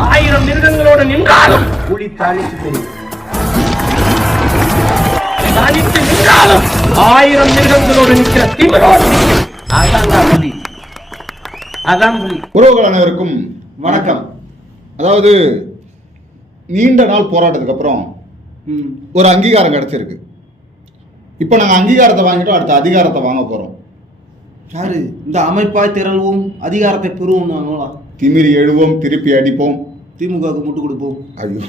1000 மிருகங்களோடு நின்றாலும் புலி தனித்து தெரியும். தனித்து நின்றாலும் 1000 மிருகங்களோடு நிற்கிற திமிரோடு அதான் புலி. அதான் புலி. உறவுகள் அனைவருக்கும் வணக்கம். அதாவது நீண்ட நாள் போராட்டத்துக்கு அப்புறம் ஒரு அங்கீகாரம் கிடைச்சிருக்கு. இப்போ நாங்கள் அங்கீகாரத்தை வாங்கிட்டோம், அடுத்த அதிகாரத்தை வாங்க போகிறோம். யாரு இந்த அமைப்பாய் திரள்வோம், அதிகாரத்தை பெறுவோம், திமிரி எழுவோம், திருப்பி அடிப்போம், திமுகவுக்கு முட்டு கொடுப்போம். ஐயோ,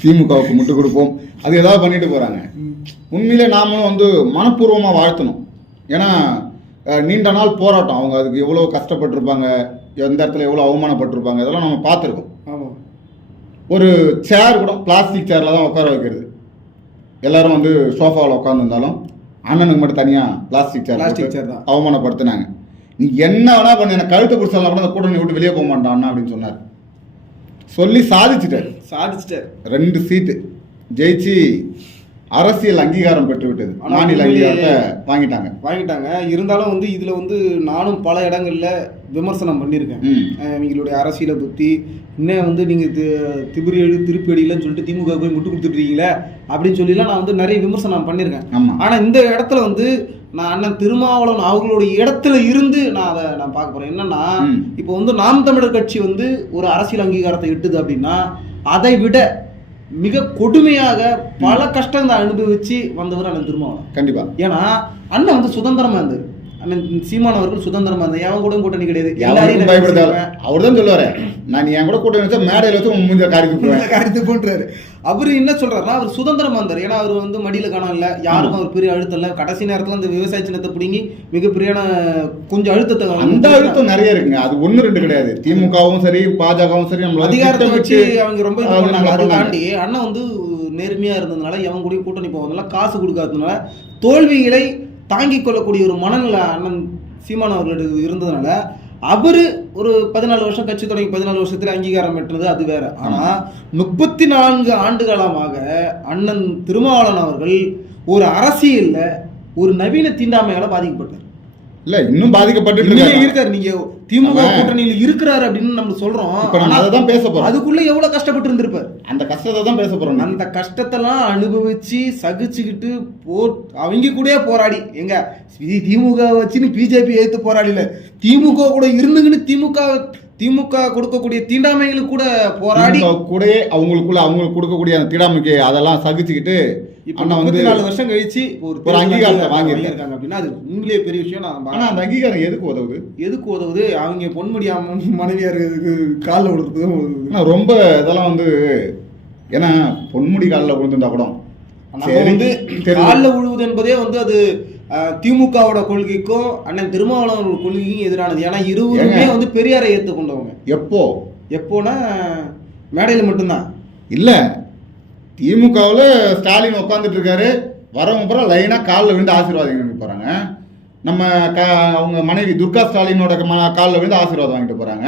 திமுகவுக்கு முட்டு கொடுப்போம், அது ஏதாவது பண்ணிட்டு போகிறாங்க. உண்மையிலே நாமளும் வந்து மனப்பூர்வமாக வாழ்த்தணும். ஏன்னா நீண்ட நாள் போராட்டம், அவங்க அதுக்கு எவ்வளோ கஷ்டப்பட்டிருப்பாங்க, எந்த இடத்துல எவ்வளோ அவமானப்பட்டிருப்பாங்க, இதெல்லாம் நம்ம பார்த்துருக்கோம். ஆமாம். ஒரு சேர் கூட பிளாஸ்டிக் சேரில் தான் உட்கார வைக்கிறது. எல்லாரும் வந்து சோஃபாவில் உட்காந்துருந்தாலும் அண்ணனுக்கு மட்டும் தனியாக பிளாஸ்டிக் சேர் தான் அவமானப்படுத்தினாங்க. நீ என்ன வேணா பண்ண, எனக்கு கழுத்தை பிடிச்சாலும் கூட அந்த கூட்டணி விட்டு வெளியே போக மாட்டான் அண்ணா அப்படின்னு சொன்னார். சொல்லி சாதிச்சுட்டார். 2 சீட்டு ஜெயிச்சு அரசியல் அங்கீகாரம் பெற்று விட்டது. மாநில அங்கீகாரத்தை வாங்கிட்டாங்க. இருந்தாலும் வந்து இதுல வந்து நானும் பல இடங்கள்ல விமர்சனம் பண்ணியிருக்கேன். இவங்களுடைய அரசியலை பத்தி இன்னும் வந்து நீங்க திமிரி எழு திருப்பி அடியிலன்னு சொல்லிட்டு திமுக போய் முட்டு கொடுத்துட்ருக்கீங்களே அப்படின்னு சொல்லிலாம் நான் வந்து நிறைய விமர்சனம் பண்ணியிருக்கேன். ஆனா இந்த இடத்துல வந்து நான் அண்ணன் திருமாவளவன் அவங்களுடைய இடத்துல இருந்து நான் அதை பார்க்க போறேன். என்னன்னா இப்போ வந்து நாம் தமிழர் கட்சி வந்து ஒரு அரசியல் அங்கீகாரத்தை எட்டுது அப்படின்னா அதை விட மிக கொடுமையாக பல கஷ்டங்களை அனுபவிச்சு வந்தவர் அண்ணன் திருமாவளவன். கண்டிப்பா. ஏன்னா அண்ணன் வந்து சுதந்திரமா இருந்தது. அண்ணன் சீமான் அவர்கள் சுதந்திரமா இருந்தா எவன் கூட கூட்டணி கிடையாது. அவர் தான் சொல்லுவாரு, நான் என் கூட கூட்டணி வச்சா மேடையில வச்சு மூஞ்ச காரியத்துக்கு போன்றாரு. அவரு என்ன சொல்றாருன்னா அவர் சுதந்திரமா இருந்தார். ஏன்னா அவர் வந்து மடியில காணம் இல்ல, யாருக்கும் அவர் பெரிய அழுத்தம் இல்ல. கடைசி நேரத்துல அந்த விவசாய சின்னத்தை பிடிங்கி மிகப்பெரியான கொஞ்சம் அழுத்தத்தை, அந்த அழுத்தம் நிறைய இருக்குங்க. அது 1-2 கிடையாது. திமுகவும் சரி, பாஜகவும் சரி, அதிகாரத்தை வச்சு அவங்க ரொம்ப இது பண்ணாங்க. அதை தாண்டி அண்ணன் வந்து நேர்மையா இருந்ததுனால, எவன் கூட கூட்டணி போவதுனால, காசு கொடுக்காததுனால, தோல்விகளை தாங்கிக் கொள்ளக்கூடிய ஒரு மனநிலை அண்ணன் சீமான் அவர்களுக்கு இருந்ததுனால அவரு ஒரு 14 வருஷம் கட்சி தொடங்கி 14 வருஷத்துல அங்கீகாரம் பெற்றது அது வேற. ஆனா 34 ஆண்டு காலமாக அண்ணன் திருமாவளவன் அவர்கள் ஒரு அரசியல்ல ஒரு நவீன தீண்டாமையால பாதிக்கப்பட்டார். இல்ல, இன்னும் பாதிக்கப்பட்டு இருக்காரு. நீங்க திமுக கூட்டணியில இருக்கிறாரு அப்படின்னு நம்ம சொல்றோம். அதான் பேச போறோம். அதுக்குள்ள எவ்வளவு கஷ்டப்பட்டு இருந்திருப்பாரு. அந்த கஷ்டத்தை தான் பேச போறோம். அந்த கஷ்டத்தெல்லாம் அனுபவிச்சு சகிச்சுக்கிட்டு அவங்க கூட போராடி, எங்க திமுக வச்சுன்னு பிஜேபி எதிர்த்து போராடில, திமுக கூட இருந்துங்கன்னு திமுக கொடுக்கக்கூடிய தீண்டாமைகளுக்கு கூட போராடி கூட அவங்களுக்கு கொடுக்கக்கூடிய அந்த தீண்டாமைக்கு அதெல்லாம் சகிச்சுக்கிட்டு அண்ணா வந்து 4 வருஷம் கழிச்சு ஒரு அங்கீகாரத்தை வாங்கியிருக்காங்க அப்படின்னா அது உண்மையிலேயே பெரிய விஷயம். ஆனா அந்த அங்கீகாரம் எதுக்கு உதவுது? அவங்க பொன்முடி மனைவியார் காலில் விழுறதுக்கு ரொம்ப இதெல்லாம் வந்து, ஏன்னா பொன்முடி காலில் விழுந்துட்டா கூட வந்து காலில் விழுவது என்பதே வந்து அது திமுகவோட கொள்கைக்கும் அண்ணன் திருமாவளவன் கொள்கைக்கும் எதிரானது. ஏன்னா இருவருமே வந்து பெரியாரை ஏற்றுக்கொண்டவங்க. எப்போனா மேடையில் மட்டும்தான் இல்ல. திமுகவில் ஸ்டாலின் உட்காந்துட்டு இருக்காரு, வரவங்க அப்புறம் லைனாக காலில் விழுந்து ஆசீர்வாதம் வாங்கிட்டு போகிறாங்க. நம்ம அவங்க மனைவி துர்கா ஸ்டாலினோட காலில் விழுந்து ஆசீர்வாதம் வாங்கிட்டு போகிறாங்க.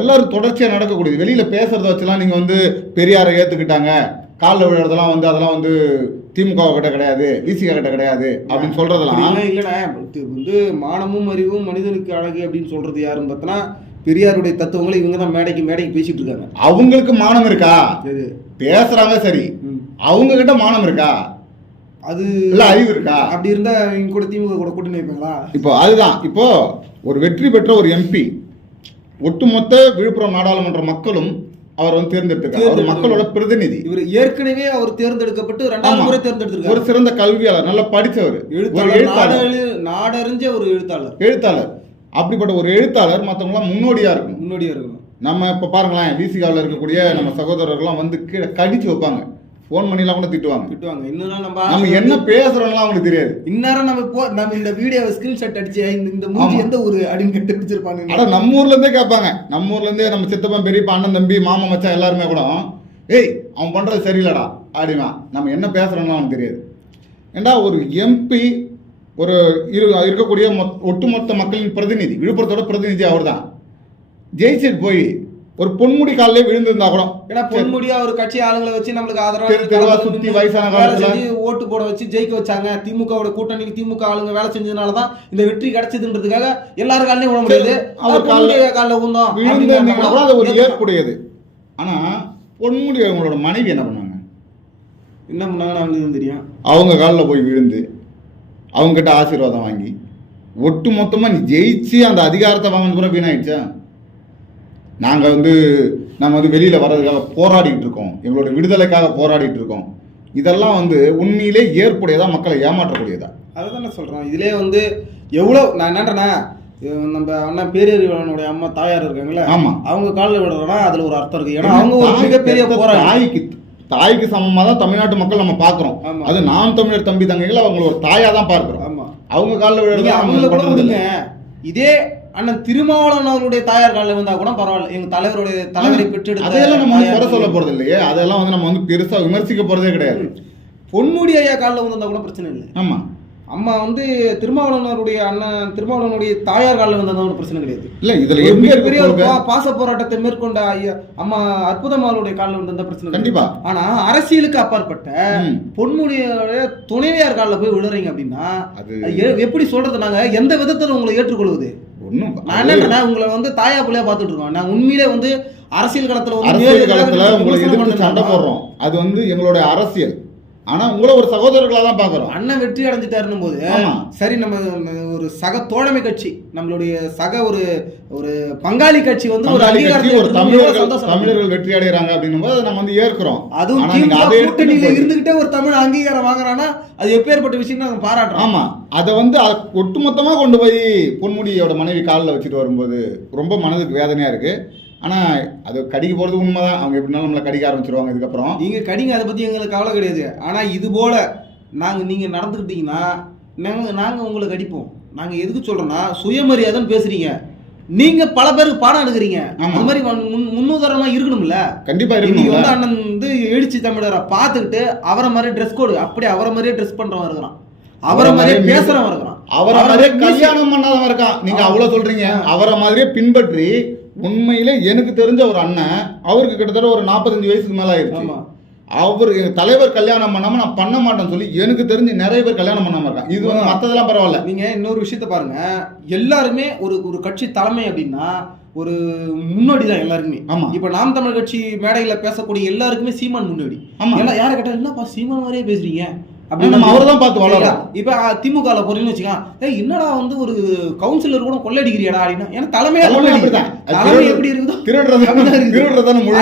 எல்லாரும் தொடர்ச்சியாக நடக்கக்கூடியது. வெளியில் பேசுகிறத வச்சுலாம் நீங்கள் வந்து பெரியாரை ஏற்றுக்கிட்டாங்க, காலில் விழுறதெல்லாம் வந்து அதெல்லாம் வந்து திமுக கிட்ட கிடையாது, விசிக கிட்ட கிடையாது அப்படின்னு சொல்றதெல்லாம் இல்லைண்ணா. வந்து மானமும் அறிவும் மனிதனுக்கு அழகு அப்படின்னு சொல்றது யாருன்னு பார்த்தோன்னா பெரியாருடைய தத்துவங்களை இவங்க தான் மேடைக்கு பேசிட்டு இருக்காங்க. அவங்களுக்கு மானம் இருக்கா? பேசுறாங்க சரி, அவங்க கிட்ட மானம் இருக்கா? அது இல்ல, அறிவு இருக்கா? அப்படி இருந்தா இவங்க கூட திமுக கூட கூட்டணி வைப்பாங்களா? இப்போ அதுதான். இப்போ ஒரு வெற்றி பெற்ற ஒரு எம்பி, ஒட்டுமொத்த விழுப்புரம் நாடாளுமன்ற மக்களும் அவர் வந்து தேர்ந்தெடுத்திருக்காரு. அவர் மக்களோட பிரதிநிதி. இவர் ஏற்கனவே அவர் தேர்ந்தெடுக்கப்பட்டு 2வது முறை தேர்ந்தெடுத்திருக்காரு. ஒரு சிறந்த கல்வியாளர், நல்லா படித்தவர், நாடறிஞ்ச ஒரு எழுத்தாளர். அப்படிப்பட்ட ஒரு எழுத்தாளர் மற்றவங்களாம் முன்னோடியா இருக்கணும். நம்ம இப்ப பாருங்களேன், விசிகாவில் இருக்கக்கூடிய நம்ம சகோதரர்கள்லாம் வந்து கீழே கடிச்சு வைப்பாங்க, போன் பண்ணிலாம் கூட திட்டுவாங்க. இன்னும் நம்ம என்ன பேசுறோம்லாம் அவங்களுக்கு தெரியாது. இந்நேரம் நம்ம இந்த வீடியோவை ஸ்கிரீன்ஷாட் அடிச்சு இந்த மூஞ்சி எந்த ஊரு அப்படின்னு கட்டு பிடிச்சிருப்பாங்க. ஆனா நம்ம ஊர்ல இருந்தே கேட்பாங்க. நம்ம ஊர்ல இருந்தே நம்ம சித்தப்பன், பெரியப்பா, அண்ணன், தம்பி, மாமா, மச்சான் எல்லாருமே கூட, ஏய் அவன் பண்றது சரியில்லடா அப்படிமா. நம்ம என்ன பேசுறோம்லாம் அவனுக்கு தெரியாது. ஏண்டா ஒரு எம்பி ஒரு இருக்கக்கூடிய ஒட்டுமொத்த மக்களின் பிரதிநிதி, விழுப்புரத்தோட பிரதிநிதி அவர் தான். ஜெயிச்சிட்டு போய் ஒரு பொன்முடி காலிலே விழுந்திருந்தா கூட, ஏன்னா பொன்முடியா ஒரு கட்சி ஆளுங்களை வச்சு நம்மளுக்கு ஆதரவா சுத்தி வயசான காலத்துல ஓட்டு போட வச்சு ஜெயிக்க வச்சாங்க. திமுகவோட கூட்டணிக்கு திமுக ஆளுங்க வேலை செஞ்சதுனாலதான் இந்த வெற்றி கிடைச்சதுன்றதுக்காக எல்லாரும் காலையும் விட முடியாது. அவர் காலில் விழுந்தோம் அது ஒரு ஏற்புடையது. ஆனா பொன்முடி அவங்களோட மனைவி என்ன பண்ணாங்க? என்ன பண்ணாங்கன்னு அவங்களுக்கு தெரியும். அவங்க காலில் போய் விழுந்து அவங்ககிட்ட ஆசீர்வாதம் வாங்கி ஒட்டு மொத்தமா நீ ஜெயிச்சு அந்த அதிகாரத்தை வாங்கின பிறகு வீணாயிடுச்சா? நாங்க நம்ம வெளியில வர்றதுக்காக போராடிட்டு இருக்கோம், எங்களோட விடுதலைக்காக போராடிட்டு இருக்கோம். இதெல்லாம் உண்மையிலே ஏற்புடையதா, மக்களை ஏமாற்றக்கூடியதா? அதை தானே சொல்றேன். இதுலயே எவ்வளோ நான் என்னன்றேன்னா, நம்ம அண்ணா பேரறிவாளனுடைய அம்மா தாயார் இருக்காங்களே, ஆமா, அவங்க காலில் விடுறோம்னா அதுல ஒரு அர்த்தம் இருக்கு. ஏன்னா அவங்க ஒரு மிகப்பெரிய போராடி தாய்க்கு சமமா தான் தமிழ்நாட்டு மக்கள் நம்ம பாக்குறோம். அது நாம் தமிழர் தம்பி தங்கைகள் அவங்களை ஒரு தாயா தான் பார்க்கிறோம். ஆமா, அவங்க காலில் விடுறது அவங்கள கூட விடுங்க. இதே அண்ணன் திருமாவளவன் அவருடைய தாயார் காலில் வந்தா கூட பரவாயில்ல, எங்க தலைவரை பெற்றெடுத்து அதெல்லாம் நம்ம குறை சொல்ல போறது இல்லையே, அதெல்லாம் நம்ம பெருசா விமர்சிக்க போறதே கிடையாது. பொன்முடி ஐயா காலில் வந்தா கூட பிரச்சனை இல்லை. ஆமா, அம்மா திருமாவளவனுடைய அண்ணன் திருமாவளவனுடைய தாயார் காலில் வந்தா கூட பிரச்சனை கிடையாது. இல்ல இதுல பெரிய பாச போராட்டத்தை மேற்கொண்ட ஐயா அம்மா அற்புதமாளுடைய காலில் வந்தா பிரச்சனை கண்டிப்பா. ஆனா அரசியலுக்கு அப்பாற்பட்ட பொன்முடியோட துணைவியார் காலில் போய் விழுறீங்க அப்படின்னா எப்படி சொல்றது? நாங்க எந்த விதத்துல உங்களை ஏற்றுக்கொள்வது? நான் என்ன உங்களை தாயா பிள்ளையா பார்த்துட்டு இருக்கோம். நான் உண்மையிலே அரசியல் களத்துல உங்களை எதிர்த்து சண்டை போடுறோம். அது எங்களுடைய அரசியல். ஆனா உங்களை ஒரு சகோதரர்களா தான் பாக்குறோம். அண்ணன் வெற்றி அடைஞ்சிட்டாருன்னும் போது சரி, நம்ம ஒரு சக தோழமை கட்சி, நம்மளுடைய சக ஒரு பங்காளி கட்சி ஒரு அங்கீகாரத்தை ஒரு தமிழர்கள் வெற்றி அடைகிறாங்க அப்படின்னும் போது நம்ம ஏற்கிறோம். அதுவும் கூட்டணியில இருந்துகிட்டே ஒரு தமிழ் அங்கீகாரம் வாங்குறான்னா அது எப்பேற்பட்ட விஷயம் நாங்க பாராட்டுறோம். ஆமா, அதை ஒட்டுமொத்தமா கொண்டு போய் பொன்முடியோட மனைவி காலில் வச்சுட்டு வரும்போது ரொம்ப மனதுக்கு வேதனையா இருக்கு. ஆனால் அது கடிக்க போகிறது உண்மைதான். அவங்க எப்படினாலும் நம்மளை கடிக்க ஆரம்பிச்சிருவாங்க. இதுக்கப்புறம் நீங்கள் கடிங்க, அதை பற்றி எங்களுக்கு கவலை கிடையாது. ஆனால் இது போல் நீங்கள் நடந்துக்கிட்டீங்கன்னா நாங்கள் உங்களை கடிப்போம். நாங்கள் எதுக்கு சொல்கிறோன்னா, சுயமரியாதைன்னு பேசுகிறீங்க, நீங்கள் பல பேருக்கு பாடம் எடுக்கிறீங்க. அது மாதிரி முன்னுதாரணமாக இருக்கணும்ல. கண்டிப்பாக இருக்கணும். அண்ணன் எழுச்சி தமிழரை பார்த்துக்கிட்டு அவரை மாதிரி ட்ரெஸ் கோடு, அப்படியே அவரை மாதிரியே ட்ரெஸ் பண்ணுறவன் இருக்கிறான், அவரை மாதிரியே பேசுகிறவன் இருக்கிறான், அவரை மாதிரியே கல்யாணம் பண்ணாதவன் இருக்கான். நீங்கள் அவ்வளோ சொல்கிறீங்க. அவரை மாதிரியே பின்பற்றி உண்மையிலே எனக்கு தெரிஞ்ச ஒரு அண்ணன், அவருக்கு கிட்டத்தட்ட ஒரு 45 வயசுக்கு மேல ஆயிடுச்சு. அவர் தலைவர் கல்யாணம் பண்ணாம நான் பண்ண மாட்டேன்னு சொல்லி எனக்கு தெரிஞ்சு நிறைய பேர் கல்யாணம் பண்ணாம இருக்காங்க. இது மத்ததெல்லாம் பரவாயில்ல. நீங்க இன்னொரு விஷயத்த பாருங்க, எல்லாருமே ஒரு கட்சி தலைமை அப்படின்னா ஒரு முன்னோடி தான் எல்லாருக்குமே. இப்ப நாம் தமிழ் கட்சி மேடையில பேசக்கூடிய எல்லாருக்குமே சீமான் முன்னோடி. எல்லாம் யாரை கேட்டா என்னப்பா சீமான் மாதிரியே பேசுறீங்க அப்படின்னு நம்ம அவரை தான் பார்த்து வளரலாம். இப்ப திமுக போறீங்கன்னு வச்சுக்கோங்க, என்னடா ஒரு கவுன்சிலர் கூட கொள்ளடிக்கிறியாடா அப்படின்னா, ஏன்னா தலைமை எப்படி இருக்குதோ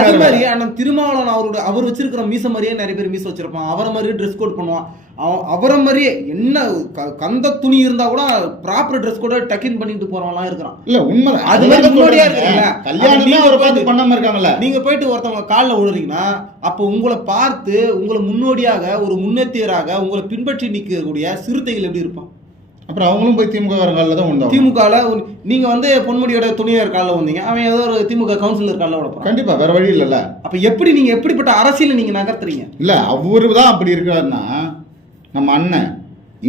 அது மாதிரி அண்ணன் திருமாவளவன் அவர் வச்சிருக்கிற மீச மாதிரியே நிறைய பேர் மீச வச்சிருப்பான், அவரை மாதிரியே ட்ரெஸ் கோட் பண்ணுவான். அவரை மாதிரியே என்ன கந்த துணி இருந்தா கூட ப்ராப்பர் ட்ரெஸ் கூட டக்கின் பண்ணிட்டு போறவங்கலாம் இருக்கிறான். இல்ல உண்மை, அது மாதிரி முன்னோடியா இருக்குல்ல. கல்யாணமே அவரை பார்த்து பண்ணாம இருக்காங்கல்ல. நீங்க போயிட்டு ஒருத்தவங்க காலில் விழுறீங்கன்னா அப்போ உங்களை பார்த்து உங்களை முன்னோடியாக ஒரு முன்னேற்றியராக உங்களை பின்பற்றி நிற்கக்கூடிய சிறுத்தைகள் எப்படி இருப்பான்? அப்புறம் அவங்களும் போய் திமுக காலில் தான் வந்தாங்க. திமுகவில் நீங்க பொன்முடியோட துணையார் காலில் வந்தீங்க, அவன் ஏதோ ஒரு திமுக கவுன்சிலர் காலில் விட கண்டிப்பா வேற வழி இல்லைல்ல. அப்ப நீங்க எப்படிப்பட்ட அரசியல் நீங்க நகர்த்துறீங்க? இல்ல அவரு தான் அப்படி இருக்காருன்னா, நம்ம அண்ணன்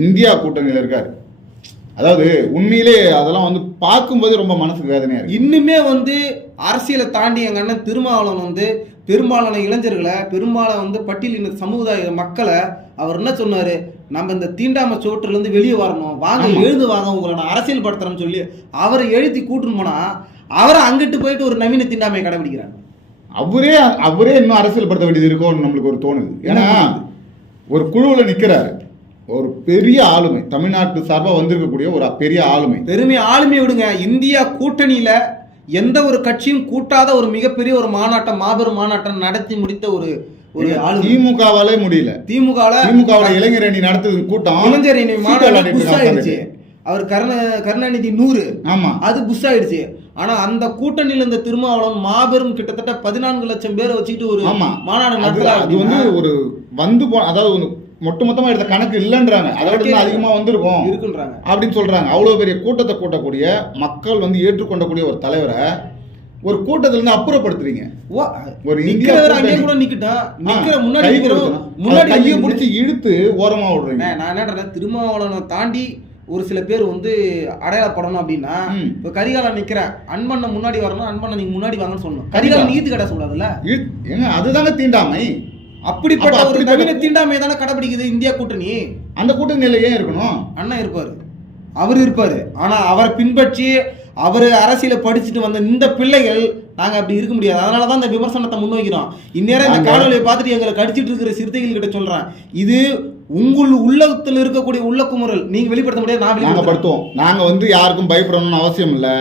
இந்தியா கூட்டணியில் இருக்காரு. அதாவது உண்மையிலே அதெல்லாம் பார்க்கும்போது ரொம்ப மனசுக்கு வேதனையா இருக்கு. இன்னுமே அரசியலை தாண்டி எங்க அண்ணன் திருமாவளவன் பெரும்பாலான இளைஞர்களை, பெரும்பாலான பட்டியலின சமுதாய மக்களை அவர் என்ன சொன்னாரு, நம்ம இந்த தீண்டாம சோற்றுல இருந்து வெளியே வரணும், வாங்க எழுந்து வாங்க, உங்களை நான் அரசியல் படுத்துறேன்னு சொல்லி அவரை எழுதி கூட்டுன்னு போனா அவரை அங்கிட்டு போயிட்டு ஒரு நவீன தீண்டாமையை கடைபிடிக்கிறாங்க. அவரே இன்னும் அரசியல் படுத்த வேண்டியது இருக்கும்னு நம்மளுக்கு ஒரு தோணுது. ஏன்னா ஒரு குழுவில் நிற்கிறாரு, ஒரு பெரிய ஆளுமை, தமிழ்நாட்டு சார்பாக வந்திருக்கக்கூடிய ஒரு பெரிய ஆளுமை. பெருமை ஆளுமை விடுங்க, இந்தியா கூட்டணியில எந்த ஒரு கட்சியும் கூட்டாத ஒரு மிகப்பெரிய ஒரு மாநாட்டம், மாபெரும் மாநாட்டம் நடத்தி முடித்த ஒரு திமுகவாலே முடியல. திமுக இளைஞர் அணி நடத்துது கூட்டம், இளைஞர் அணி மாநாடு அவர் கருணாநிதி 100, ஆமா அது புஷ் ஆயிடுச்சு. ஆனா அந்த கூட்டணியில இந்த திருமாவளவன் மாபெரும் கிட்டத்தட்ட 14 லட்சம் பேரை வச்சுட்டு ஒரு மாநாடு நடத்துறாரு. அது ஒரு அதாவது மொத்தமா எடுத்த கணக்கு இல்லைன்றாங்க, அதோட அதிகமா வந்திருக்கும் இருக்குன்றாங்க அப்படின்னு சொல்றாங்க. அவ்வளவு பெரிய கூட்டத்தை கூட்டக்கூடிய மக்கள் ஏற்றுக்கொண்டக்கூடிய ஒரு தலைவரை ஒரு கூட்டத்துல இருந்து அப்புறப்படுத்துறீங்க. ஒரு இந்தியா கூட முன்னாடி கையை பிடிச்சி இழுத்து ஓரமா விடுறீங்க. நான் என்ன திருமாவளவனை தாண்டி ஒரு சில பேர் அடையாளப்படணும் அப்படின்னா, இப்ப கரிகாலன் நிக்கிறேன், அன்பண்ண முன்னாடி வரணும், அன்பண்ண நீங்க முன்னாடி வாங்கன்னு சொல்லணும். கரிகாலன் ஈத்து கடை சொல்லாதுல்ல, அதுதாங்க தீண்டாமை. அப்படிப்பட்ட ஒரு நவீன தீண்டாமை தானே கடைபிடிக்குது இந்தியா கூட்டணி. அந்த கூட்டணியில ஏன் இருக்கணும்? அண்ணா இருப்பாரு, அவர் இருப்பாரு. ஆனா அவரை பின்பற்றி அவர் அரசியல படிச்சுட்டு வந்த இந்த பிள்ளைகள் நாங்க அப்படி இருக்க முடியாது. அதனாலதான் இந்த விமர்சனத்தை முன்வைக்கிறோம். இந்நேரம் இந்த காணொலியை பார்த்துட்டு எங்களை கடிச்சிட்டு இருக்கிற சிறுத்தைகள் கிட்ட சொல்றேன், இது உங்கள் உள்ளத்தில் இருக்கக்கூடிய உள்ள குமுறல் நீங்க வெளிப்படுத்த முடியாது. நான் வெளிப்படுத்துவோம். நாங்க யாருக்கும் பயப்படணும்னு அவசியம் இல்லை,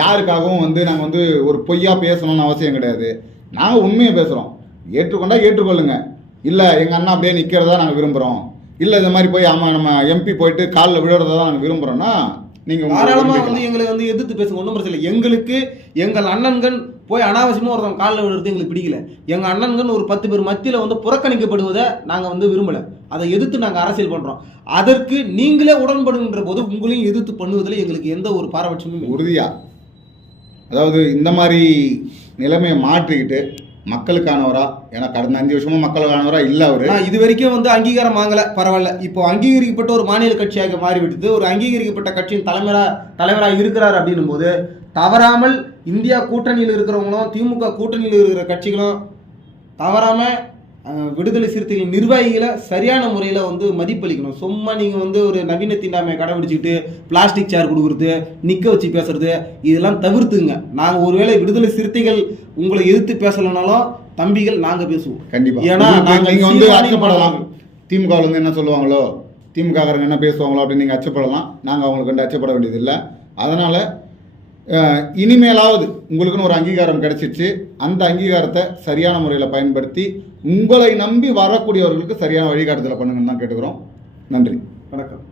யாருக்காகவும் நாங்க ஒரு பொய்யா பேசணும்னு அவசியம் கிடையாது. நாங்க உண்மையை பேசுறோம். ஏற்றுக்கொண்டா ஏற்றுக்கொள்ளுங்க, இல்ல எங்க அண்ணா அப்படியே நிக்கிறதா நாங்க விரும்புறோம், இல்ல இந்த மாதிரி போய் ஆமா நம்ம எம்பி போயிட்டு காலில் விழுறதா நாங்க விரும்புறோம்னா நீங்க தாராளமா எங்களை எதிர்த்து பேசுங்க, ஒன்றும் பிரச்சனை இல்லை. எங்களுக்கு எங்கள் அண்ணன்கள் போய் அனாவசியமா ஒருத்தவங்க காலில் விழுறது எங்களுக்கு பிடிக்கல. எங்க அண்ணன்கள் ஒரு 10 பேர் மத்தியில புறக்கணிக்கப்படுவதை நாங்க விரும்பல. அதை எதிர்த்து நாங்க அரசியல் பண்றோம். அதற்கு நீங்களே உடன்படுகின்ற போது உங்களையும் எதிர்த்து பண்ணுவதில் எங்களுக்கு எந்த ஒரு பாரபட்சமும் உறுதியா. அதாவது இந்த மாதிரி நிலைமையை மாற்றிக்கிட்டு மக்களுக்கானவரா, ஏன்னா கடந்த 5 வருஷமா மக்களுக்கானவரா இல்ல அவரு. இது வரைக்கும் அங்கீகாரம் வாங்கல, பரவாயில்ல. இப்போ அங்கீகரிக்கப்பட்ட ஒரு மாநில கட்சியாக மாறிவிட்டது. ஒரு அங்கீகரிக்கப்பட்ட கட்சியின் தலைவராக இருக்கிறார் அப்படின்னும் போது தவறாமல் இந்தியா கூட்டணியில் இருக்கிறவங்களும் திமுக கூட்டணியில் இருக்கிற கட்சிகளும் தவறாம விடுதலை சிறுத்தைகள் நிர்வாகிகளை சரியான முறையில் மதிப்பளிக்கணும். சும்மா நீங்கள் ஒரு நவீன தீண்டாமையை கடைபிடிச்சிக்கிட்டு பிளாஸ்டிக் சேர் கொடுக்குறது, நிற்க வச்சு பேசுறது, இதெல்லாம் தவிர்த்துங்க. நாங்கள் ஒருவேளை விடுதலை சிறுத்தைகள் உங்களை எதிர்த்து பேசலைனாலும் தம்பிகள் நாங்கள் பேசுவோம் கண்டிப்பாக. ஏன்னா நீங்கள் அச்சப்படலாம், திமுக என்ன சொல்லுவாங்களோ, திமுக என்ன பேசுவாங்களோ அப்படின்னு நீங்கள் அச்சப்படலாம். நாங்கள் அவங்களுக்கு அச்சப்பட வேண்டியதில்லை. அதனால் இனிமேலாவது உங்களுக்குன்னு ஒரு அங்கீகாரம் கிடைச்சிச்சு, அந்த அங்கீகாரத்தை சரியான முறையில் பயன்படுத்தி உங்களை நம்பி வரக்கூடியவர்களுக்கு சரியான வழிகாட்டுதலை பண்ணுங்கன்னு தான் கேட்டுக்கிறோம். நன்றி, வணக்கம்.